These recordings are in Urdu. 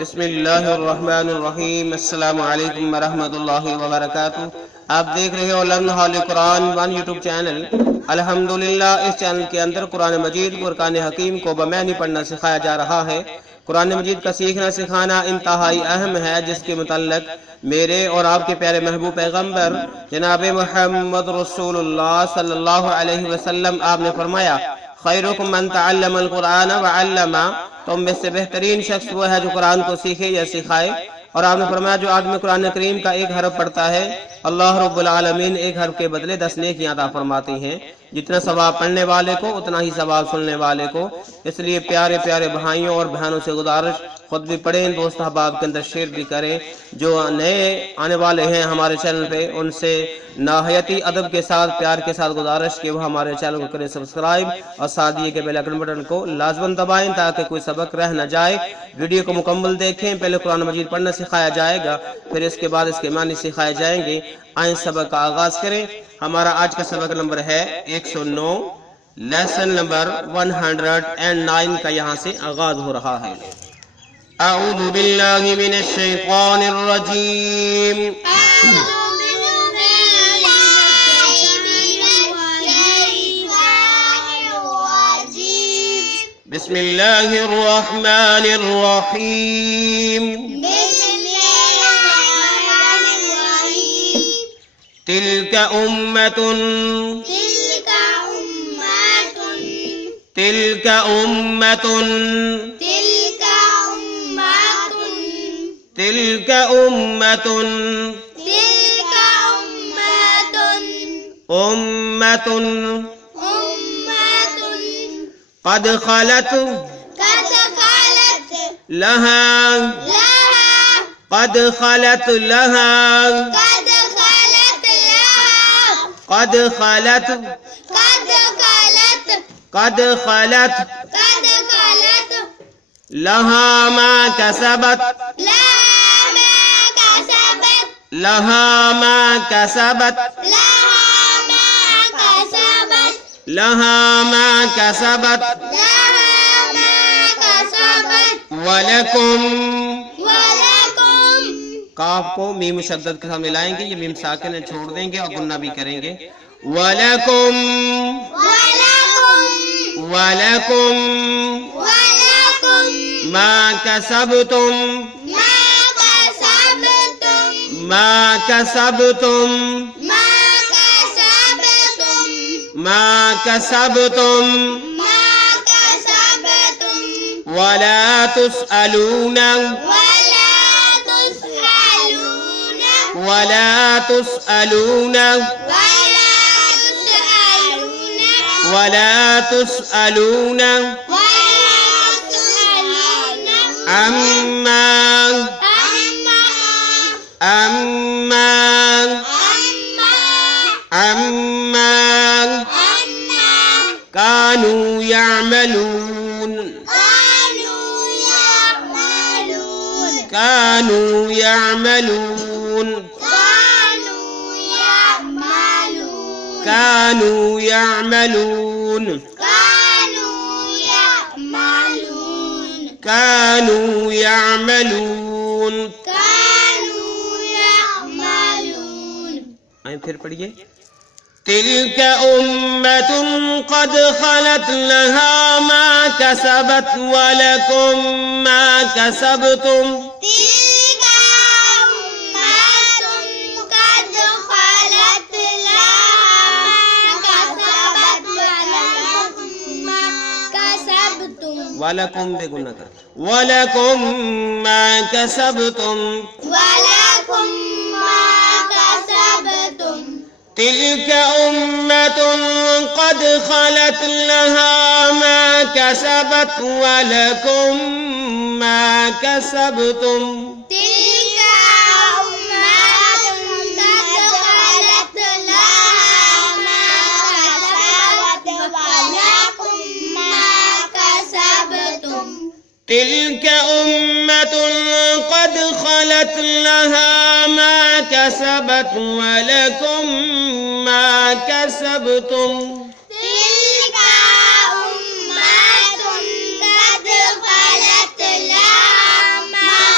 بسم اللہ الرحمن الرحیم۔ السلام علیکم ورحمۃ اللہ وبرکاتہ۔ آپ دیکھ رہے ہو لرن ہال قرآن ون یوٹیوب چینل۔ الحمدللہ اس چینل کے اندر قرآن مجید قرآن حکیم کو بمعنی پڑھنا سکھایا جا رہا ہے۔ قرآن مجید کا سیکھنا سکھانا انتہائی اہم ہے، جس کے متعلق میرے اور آپ کے پیارے محبوب پیغمبر جناب محمد رسول اللہ صلی اللہ علیہ وسلم آپ نے فرمایا، خیرکم من تعلم القرآن وعلم، تم میں سے بہترین شخص وہ ہے جو قرآن کو سیکھے یا سکھائے۔ اور آپ نے فرمایا جو آدمی قرآن کریم کا ایک حرف پڑھتا ہے، اللہ رب العالمین ایک حرف کے بدلے 10 نیکیاں عطا فرماتے ہیں، جتنا ثواب پڑھنے والے کو اتنا ہی ثواب سننے والے کو۔ اس لیے پیارے پیارے بھائیوں اور بہنوں سے گزارش، خود بھی پڑھیں، دوست احباب کے اندر شیئر بھی کریں۔ جو نئے آنے والے ہیں ہمارے چینل پہ، ان سے نہایتی ادب کے ساتھ پیار کے ساتھ گزارش کہ وہ ہمارے چینل کو کریں سبسکرائب، اور ساتھ یہ کہ بیل آئیکن بٹن کو لازماً دبائیں تاکہ کوئی سبق رہ نہ جائے۔ ویڈیو کو مکمل دیکھیں، پہلے قرآن مجید پڑھنا سکھایا جائے گا، پھر اس کے بعد اس کے معنی سکھائے جائیں گے۔ آئیں سبق کا آغاز کریں۔ ہمارا آج کا سبق نمبر ہے 109، لیسن نمبر 109 کا یہاں سے آغاز ہو رہا ہے۔ اعوذ باللہ من الشیطان الرجیم، بسم اللہ الرحمن الرحیم۔ تلک امۃ، تلک امۃ، تلک امۃ، امۃ قد خلت لها، قد خلت لها، قد خلت، قد خلت لها ما كسبت، لها ما كسبت، لها ما كسبت، وَلَكُمْ، کاف کو میم مشدد کے ساتھ ملائیں گے، یہ میم ساکن ہے، چھوڑ دیں گے اور گنہ بھی کریں گے۔ وَلَكُمْ، وَلَكُمْ مَا كَسَبْتُمْ، مَا كَسَبْتُمْ، مَا كَسَبْتُمْ، وَلَا تُسْأَلُونَ، وَلَا تُسْأَلُونَ، وَلَا تُسْأَلُونَ عَمَّا، عَمَّا، عَمَّا كَانُوا يَعْمَلُونَ، كانوا يعملون، كانوا يعملون، كانوا يعملون۔ آئیں پھر پڑھیے۔ تلك أمة قد خلت لها ما كسبت ولكم ما كسبتم، تلك أمة قد خلت لها ما كسبت ولكم ما كسبتم، ولكم بے گنہ کر، ولكم ما كسبتم، ولكم ما كسبتم، تلك أمة قد خلت لها ما كسبت ولكم ما كسبتم، تلك أمة قد خلت لها ما كسبت ولكم ما كسبتم، تلك أمة قد خلت لها ما كسبت ولكم ما كسبتم، تلك أمة قد خلت لها ما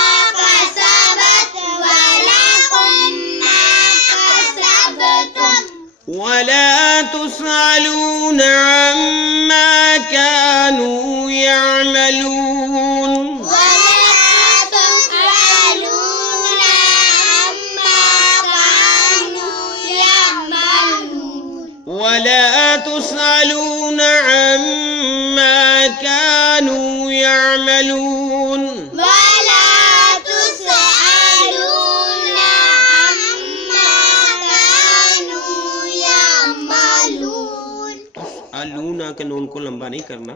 ولا تسألون عما كانوا يعملون. تسألون کے نون کو لمبا نہیں کرنا.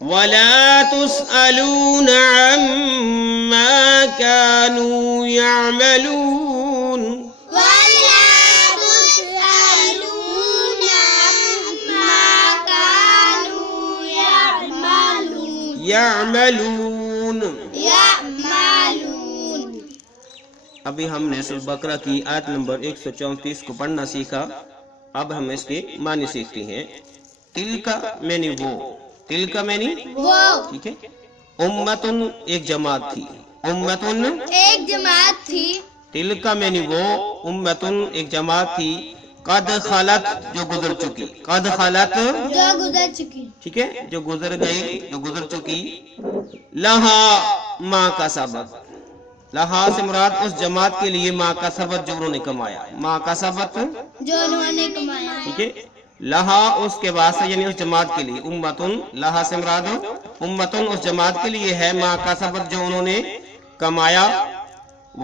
ولا تسألون عما كانوا يعملون. ولا تسألون عما كانوا يعملون. يعملون. ابھی ہم نے سورہ بقرہ کی آیت نمبر 134 کو پڑھنا سیکھا. اب ہم اس کے معنی سیکھتے ہیں. تل کا معنی وہ، تل کا معنی وہ ٹھیک ہے. امتن ایک جماعت تھی. امتن ایک جماعت تھی. تل کا معنی وہ، امتن ایک جماعت تھی. قد خلت جو گزر چکی. قد خلت جو گزر چکی. ٹھیک ہے، جو گزر گئی، جو گزر چکی. لہا ما کا سبب. لہا سے مراد اس جماعت کے لیے ما کا سبب جو انہوں نے کمایا. ما کا سبب جو انہوں نے کمایا. ٹھیک ہے. لہا اس کے واسطے یعنی اس جماعت کے لیے. امتن لہا سے مراد امتن اس جماعت کے لیے ہے ما کا سبب جو انہوں نے کمایا.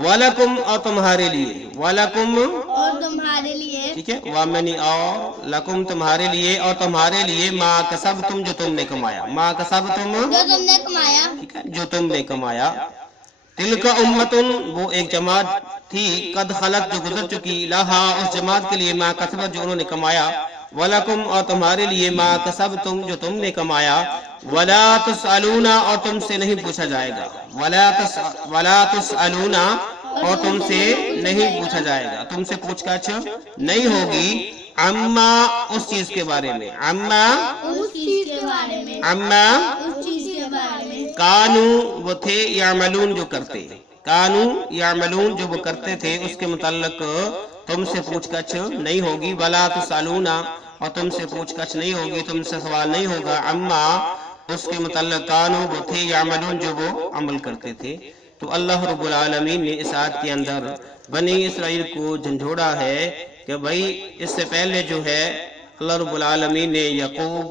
وَلَكُمْ اور تمہارے لیے. وَلَكُمْ اور تمہارے لیے. ٹھیک ہے. وَمَنِ اور لَكُمْ تمہارے لیے، اور تمہارے لیے ما کسبتم جو تم نے کمایا. ما کسبتم جو تم نے کمایا. ٹھیک ہے، جو تم نے کمایا. تلک امتن وہ ایک جماعت تھی. قد خلت جو گزر چکی. لہا اس جماعت کے لیے ما کسبت جو انہوں نے کمایا. وَلَكُمْ اور تمہارے لیے ما کسبتم جو تم نے کمایا. وَلَا تُسْأَلُونَ اور تم سے نہیں پوچھا جائے گا. وَلَا تُسْأَلُونَ اور تم سے نہیں پوچھا جائے گا، تم سے پوچھ گچھ نہیں ہوگی. عما اس چیز کے بارے میں. عما اس چیز کے بارے میں. عما اس چیز کے بارے میں. کانو وہ تھے، یعملون جو کرتے. کانو یعملون جو وہ کرتے تھے اس کے متعلق تم سے پوچھ گچھ نہیں ہوگی. ولا تسألون اور تم سے پوچھ گچھ نہیں ہوگی، تم سے سوال نہیں ہوگا. عما اس کے متعلق کانو وہ تھے، یعملون جو وہ عمل کرتے تھے. تو اللہ رب العالمین نے اس آیت کے اندر بنی اسرائیل کو جھنجھوڑا ہے کہ بھائی اس سے پہلے جو ہے اللہ رب العالمین نے یعقوب،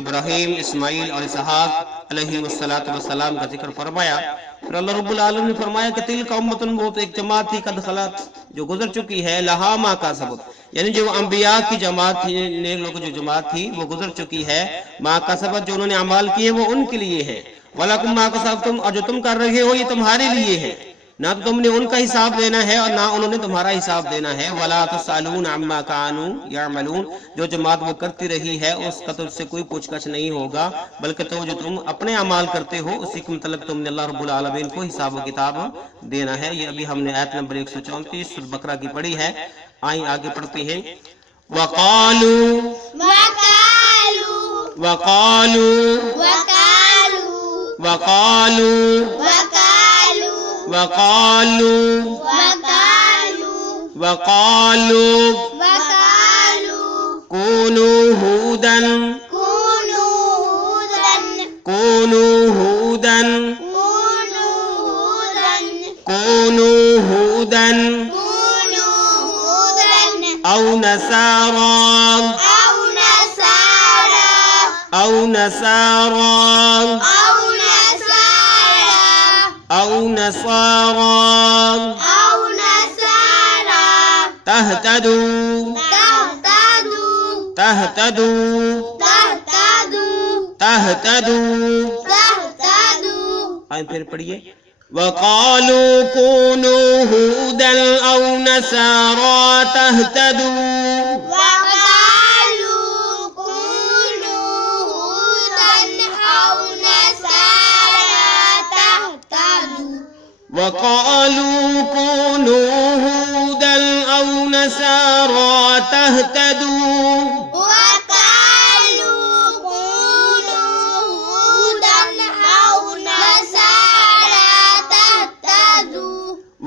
ابراہیم، اسماعیل اور اسحاق علیہ السلام کا ذکر فرمایا. پھر اللہ رب العالمین نے فرمایا کہ تلک امتن وہ ایک جماعت تھی قد خلت جو گزر چکی ہے. لہا ما کا سبب یعنی جو انبیاء کی جماعت تھی، نیک لوگوں جو جماعت تھی وہ گزر چکی ہے. ما کا سبب جو انہوں نے اعمال کیے وہ ان کے لیے ہے. وَلَكُمْ مَا كَسَبْتُمْ اور جو تم کر رہے ہو یہ تمہارے لیے ہے. نہ تو تم نے ان کا حساب دینا ہے اور نہ انہوں نے تمہارا حساب دینا ہے. وَلَا تُسْأَلُونَ عَمَّا كَانُوا يَعْمَلُونَ جو جماعت وہ کرتی رہی ہے اس کا تجھ سے کوئی پوچھ گچھ نہیں ہوگا، بلکہ تو جو تم اپنے اعمال کرتے ہو اسی کے متعلق تم نے اللہ رب العالمین کو حساب و کتاب دینا ہے. یہ ابھی ہم نے آیت نمبر 134 سورہ بقرہ کی پڑھی ہے. آئیں آگے پڑھتے ہیں. وَقَالُوا وقالوا وَقَالُوا وقالوا وَقَالُوا وقالوا وَقَالُوا وقالوا وَقَالُوا وقالوا كونوا هودا كونوا هودا كونوا هودا كونوا هودا كونوا هودا كونوا هودا أو نصارى أو نصارى أو نصارى أو نصارى أو نصارى أو نصارى تهتدوا تهتدوا تهتدوا تهتدوا تهتدوا. تهتدوا. آئیں پھر پڑھیے. وَقَالُوا كُونُوا هُودًا أَوْ نَصَارَىٰ تَهْتَدُوا. وقالوا كونوا هودا أو نصارى تهتدوا. وَقَالُوا كُونُوا هُودًا أَوْ نَصَارَىٰ تَهْتَدُوا.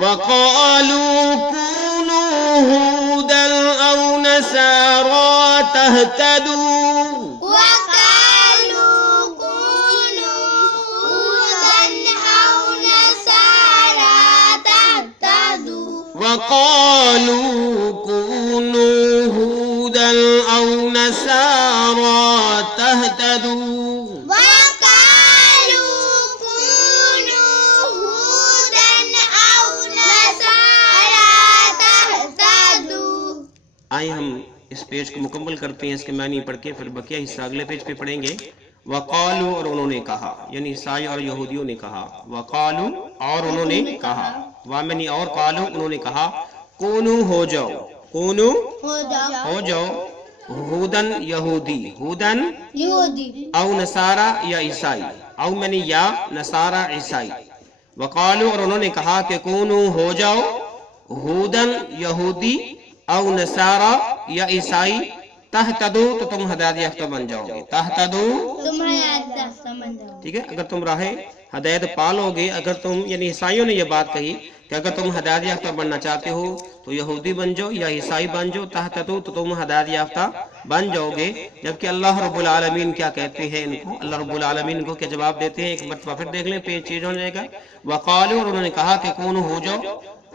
وقالوا كونوا هودا أو نصارى تهتدوا. وَقَالُوا كُونُوا هُودًا أَوْ نَصَارَىٰ تَهْتَدُوا. وقالوا كونوا هودا أو نصارى تهتدوا. وَقَالُوا كُونُوا هُودًا أَوْ نَصَارَىٰ تَهْتَدُوا. وقالوا كونوا آئے ہم اس پیج کو مکمل کرتے ہیں، اس کے معنی پڑھ کے پھر بقیہ حصہ اگلے پیج پہ پڑھیں گے۔ وقالو، اور انہوں نے کہا، یعنی عیسائی اور یہودیوں نے کہا، وقالو، اور انہوں نے کہا، وامنی، اور قالو، انہوں نے کہا، کونو، ہو جاؤ، کونو، ہو جاؤ، ہودن، یہودی، ہودن یہودی، او نصارا، یا عیسائی، او منی یا نصارا عیسائی۔ وقالو، اور انہوں نے کہا کہ کونو، ہو جاؤ، ہودن، یہودی، او نصارا، یا عیسائی، تہتدو، تو تم ہدایت یافتہ بن جاؤ گے، تہتدو، تمہاری عادت سمجھ جاؤ۔ ٹھیک ہے، اگر تم راہ ہدایت پالو گے، اگر تم، یعنی عیسائیوں نے یہ بات کہی کہ اگر تم ہدایت یافتہ بننا چاہتے ہو تو یہودی بن جاؤ یا عیسائی بن جاؤ، تہتدو، تو تم ہدایت یافتہ بن جاؤ گے۔ جبکہ اللہ رب العالمین کیا کہتے ہیں ان کو، اللہ رب العالمین کو کیا جواب دیتے ہیں، ایک مرتبہ پھر دیکھ لیں، پیج چینج ہو جائے گا۔ وقالو، اور انہوں نے کہا کہ کون ہو جاؤ،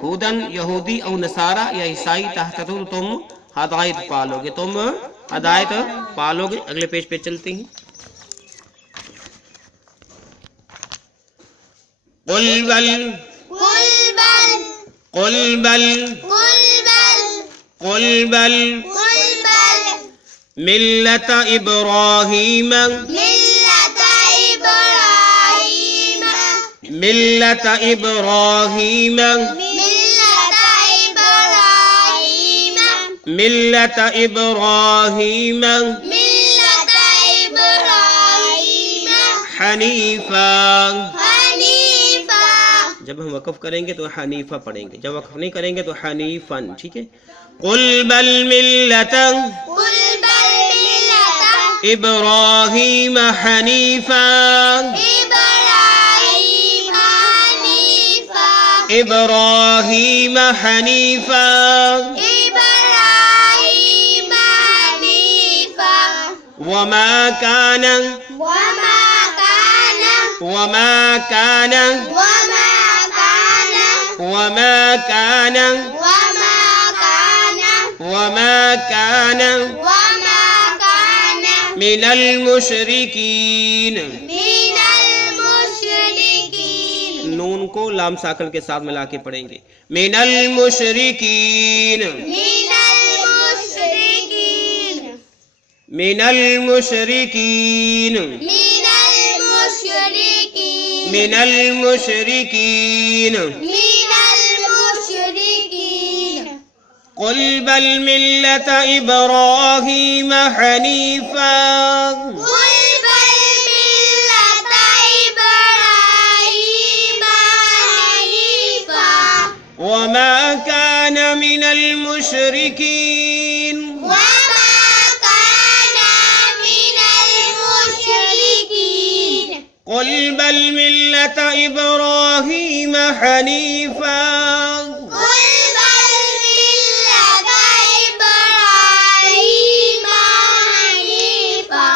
ہودن، یہودی، او نصارا، یا عیسائی، تہتدو، تم ہدایت پالو گے، تم ہدایت پالو گے۔ اگلے پیج پہ چلتے ہیں۔ قل بل، قل بل، قل بل، قل بل، قل بل، قل بل، ملت ابراہیم، ملت ابراہیم، ملت ابراہیم، ملت ابراہیم، ملت ابراہیم، ملت ابراہیم، حنیفا۔ حنیفا، جب ہم وقف کریں گے تو حنیفہ پڑھیں گے، جب وقف نہیں کریں گے تو حنیفن، ٹھیک ہے۔ قل بل ملت قل بل ملت ابراہیم حنیفا، ابراہیم حنیفا، ابراہیم حنیفا، ابراہیم حنیفا، وما کان، وما کان، وما کان، وما کان، وما کان، وما کان، وما کان وما کان من المشرکین۔ من المشرکین، نون کو لام ساکن کے ساتھ ملا کے پڑھیں گے، من المشرکین، من المشرکین، من المشرکین، من المشرکین، من المشرکین۔ من المشرکین، قل بل ملت ابراہیم حنیفا، قل بل ملت ابراہیم حنیفا، وما کان من المشرکین، وما کان من المشرکین، قل بل ملت ابراہیم حنیفا، قل بل ملت ابراہیم حنیفا،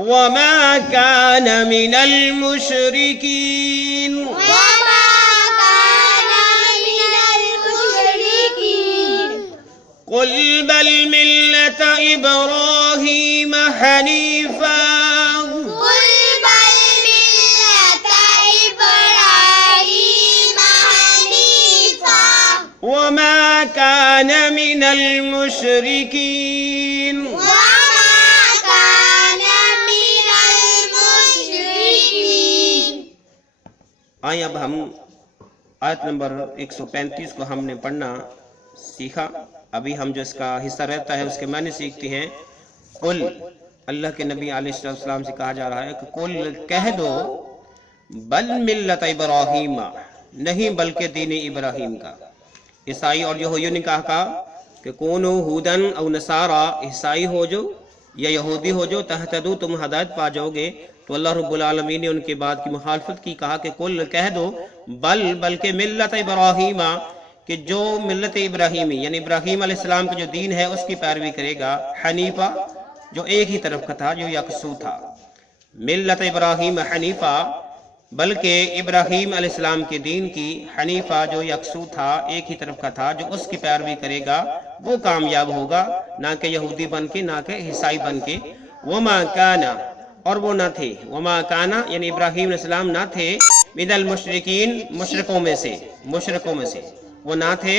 وما کان من المشرکین۔ وما کان من المشرکین، قل بل ملت ابراہیم حنیفا، قل بل ملت ابراہیم حنیفا، وما کان من المشرکین۔ وما کان من المشرکین۔ آئیں اب ہم آیت نمبر 135 کو ہم نے پڑھنا سیکھا، ابھی ہم جو اس کا حصہ رہتا ہے اس کے معنی سیکھتے ہیں۔ قل، اللہ کے نبی علیہ السلام سے کہا جا رہا ہے کہ قل، کہہ دو، بل ملت ابراہیم، نہیں بلکہ دین ابراہیم کا۔ عیسائی اور یہودیوں نے کہا کہ کونو ہودن او نصارا، عیسائی ہو جو یا یہودی ہو جو، تہتدو، تم ہدایت پا جاؤ گے۔ تو اللہ رب العالمین نے ان کے بات کی مخالفت کی، کہا کہ قل، کہہ دو، بل، بلکہ ملت ابراہیم، کہ جو ملت ابراہیمی یعنی ابراہیم علیہ السلام کا جو دین ہے اس کی پیروی کرے گا، حنیفہ، جو ایک ہی طرف کا تھا، جو یکسو تھا، ملت ابراہیم حنیفہ، بلکہ ابراہیم علیہ السلام کے دین کی، حنیفہ جو یکسو تھا، ایک ہی طرف کا تھا، جو اس کی پیروی کرے گا وہ کامیاب ہوگا، نہ کہ یہودی بن کے، نہ کہ عیسائی بن کے۔ وما کانا، اور وہ نہ تھے، وما کانا یعنی ابراہیم علیہ السلام نہ تھے، من المشرکین، مشرکوں میں سے، مشرکوں میں سے، وہ نہ تھے